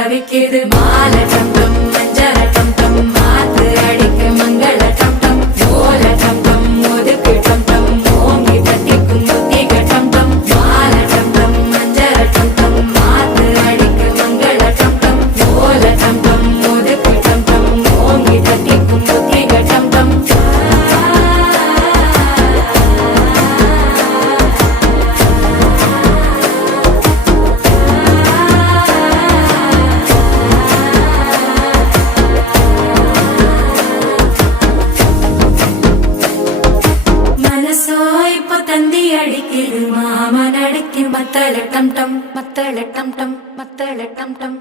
தவிக்குது மால டம் டம் மஞ்சள டம் டம் மாத்து அடிக்க மங்கள டம் டம் ஓல டம் டம் ஒதுக்கு டம் டம் ஓங்கி தட்டிக்கும் முத்திக டம் டம் மால டம் டம் மஞ்சள டம் டம் மாத்து அடிக்க மங்கள டம் டம் ஓல டம் டம் ஒதுக்கு டம் டம் ஓங்கி தட்டிக்கும் முத்திக டம் டம் தந்தி அடிக்குது மாமன் அடிக்கு மத்தள டம் டம் மத்தள டம் டம் மத்தள டம் டம்